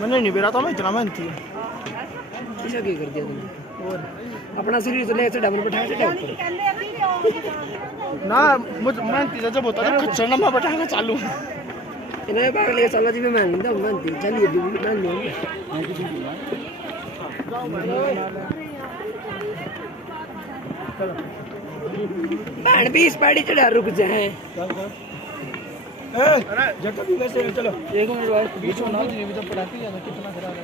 मैंने नहीं बेरा था मैं इतना मेहनती है। ऐसा क्या कर दिया तुमने? और अपना शरीर तो ले से डबल बैठाया से ऊपर ना मुझ मेहनती से जब होता है खच्चर ना मैं बैठाना चालू इन्हें भाग ले चला जी मैं नहीं मेहनती चलिए भी मैं लूंगा बैंड भी इस पार्टी चढ़ा रुक जाए अरे जटा भी वैसे चलो 1 मिनट बाद बीच में ना जी भी तो पढ़ाती है कितना खराब है